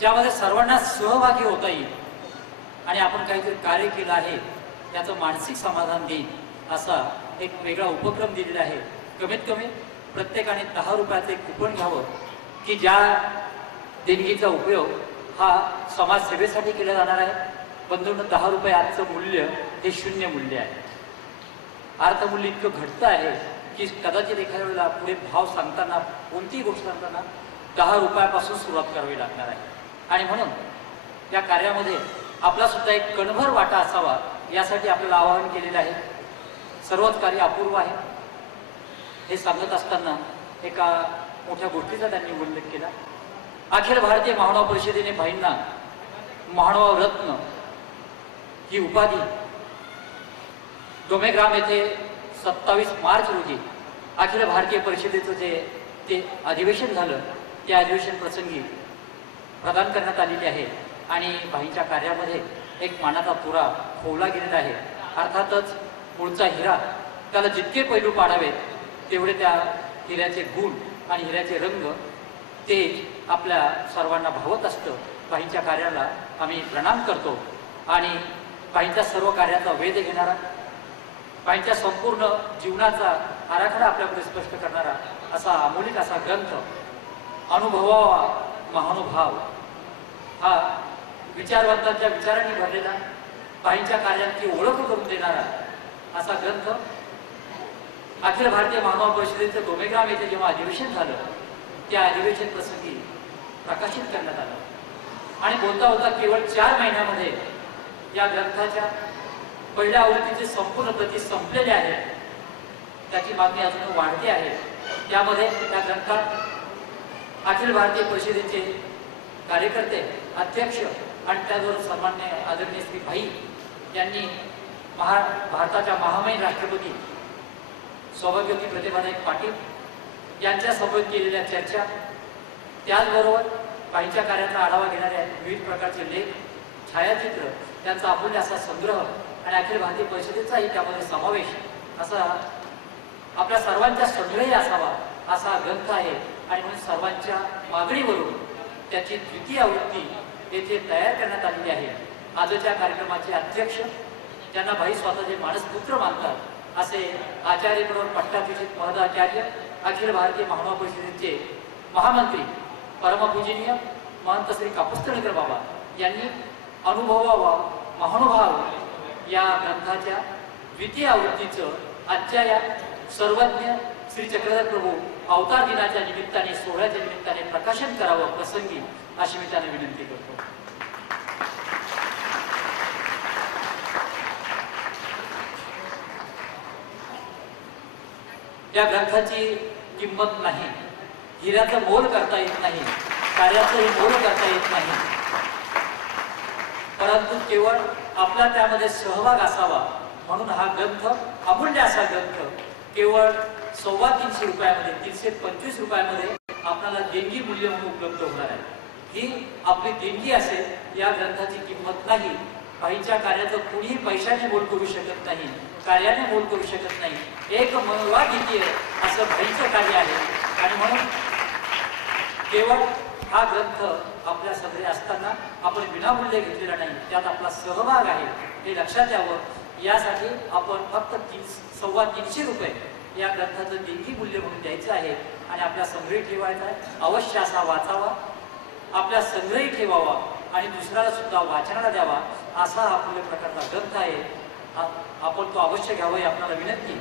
ज्यामध्ये सर्वांना सहभागी होता येईल आणि आपण काहीतरी कार्य केलं आहे याचं मानसिक समाधान देईल असा एक वेगळा उपक्रम दिलेला आहे। कमीत कमी प्रत्येकाने 10 रुपयाचं एक कुपन घ्यावं की ज्या देणगीचा उपयोग हा समाजसेवेसाठी केला जाणार आहे। बंधूंनो, 10 रुपये आजचं मूल्य हे शून्य मूल्य आहे। अर्थमूल्य इतकं घटतं आहे की कदाचित एखाद्या वेळेला पुढे भाव सांगताना कोणतीही गोष्ट सांगताना 10 रुपयापासून सुरुवात करावी लागणार आहे। आणि म्हणून या कार्यामध्ये आपला सुद्धा एक कणभर वाटा असावा यासाठी आपल्याला आवाहन केलेलं आहे। सर्वच कार्य अपूर्व आहे हे सांगत असताना एका मोठ्या गोष्टीचा त्यांनी उल्लेख केला। अखिल भारतीय महानुभाव परिषदेने भाईंना महानुभाव रत्न ही उपाधी डोमेग्राम येथे 27 मार्च रोजी अखिल भारतीय परिषदेचं ते अधिवेशन झालं त्या अधिवेशन प्रसंगी प्रदान करण्यात आलेली आहे। आणि भाईंच्या कार्यामध्ये एक मानाचा तुरा खोवला गेलेला आहे। अर्थातच पुढचा हिरा त्याला जितके पैलू पाडावेत तेवढे त्या हिऱ्याचे गुण आणि हिऱ्याचे रंग ते आपल्या सर्वांना भावत असतं। भाईंच्या कार्याला आम्ही प्रणाम करतो आणि भाईंच्या सर्व कार्याचा वेध घेणारा, भाईंच्या संपूर्ण जीवनाचा आराखडा आपल्याकडे स्पष्ट करणारा असा अमोलिक असा ग्रंथ अनुभवावा महानुभाव हा विचारवंतांच्या विचारांनी भरलेला, भाईंच्या कार्यांची ओळख करून देणारा असा ग्रंथ अखिल भारतीय महानुभाव परिषदेचं डोमेग्राम येथे जेव्हा अधिवेशन झालं त्या अधिवेशन प्रसंगी प्रकाशित करण्यात आलं। आणि बोलता बोलता केवळ 4 महिन्यामध्ये या ग्रंथाच्या पहिल्या आवृत्तीचे संपूर्ण प्रती संपलेले आहेत। त्याची मागणी अजून वाढते आहे। त्यामध्ये त्या ग्रंथात अखिल भारतीय परिषदेचे कार्यकर्ते, अध्यक्ष आणि त्याचबरोबर सन्माननीय आदरणीय श्री भाई यांनी भारताच्या महामहिम राष्ट्रपती सौभाग्यवती प्रतिभाताई पाटील यांच्यासोबत केलेल्या चर्चा, त्याचबरोबर भाईंच्या कार्याचा आढावा घेणाऱ्या विविध प्रकारचे लेख, छायाचित्र, त्यांचा अमूल्य असा संग्रह आणि अखिल भारतीय परिषदेचाही त्यामध्ये समावेश असा आपल्या सर्वांच्या संग्रही असावा असा ग्रंथ आहे। आणि म्हणून सर्वांच्या मागणीवरून त्याची द्वितीय आवृत्ती येथे तयार करण्यात आलेली आहे। आजच्या कार्यक्रमाचे अध्यक्ष, ज्यांना भाई स्वतःचे मानसपुत्र मानतात असे आचार्य पट्टाभिषेक महदाचार्य अखिल भारतीय महानुभाव परिषदेचे महामंत्री परमपूजनीय महंत श्री कापुस्तळेकर बाबा यांनी अनुभवावा महानुभाव या ग्रंथाच्या द्वितीय आवृत्तीचं आजच्या या सर्वज्ञ श्री चक्रधर प्रभू अवतार दिनाच्या निमित्ताने, सोहळ्याच्या निमित्ताने प्रकाशन करावं प्रसंगी अशी मी त्यांना विनंती करतो। या ग्रंथाची किंमत नाही, हिऱ्याचं मोल करता येत नाही, कार्याचंही मोल करता येत नाही, परंतु केवळ आपला त्यामध्ये सहभाग असावा म्हणून हा ग्रंथ, अमूल्य असा ग्रंथ केवळ 325 रुपयामध्ये, 325 रुपयामध्ये आपल्याला देणगी मूल्य म्हणून उपलब्ध होणार आहे। ही आपली देणगी असेल। या ग्रंथाची किंमत नाही। भाईंच्या कार्याचं कुणीही पैशाने मोल करू शकत नाही, कार्याने मोल करू शकत नाही। एक मनोवादितीय असं भाईंचं कार्य आहे। आणि म्हणून केवळ हा ग्रंथ आपल्या सगळे असताना आपण विनामूल्य घेतलेला नाही, त्यात आपला सहभाग आहे हे लक्षात यावं यासाठी आपण फक्त 325 रुपये या ग्रंथाचं देणगी मूल्य म्हणून द्यायचं आहे आणि आपल्या संग्रही ठेवायचा आहे। अवश्य असा वाचावा, आपल्या संग्रही ठेवावा आणि दुसऱ्याला सुद्धा वाचनाला द्यावा असा हा आपल्या प्रकारचा ग्रंथ आहे। आपण तो अवश्य घ्यावा ही आपल्याला विनंती।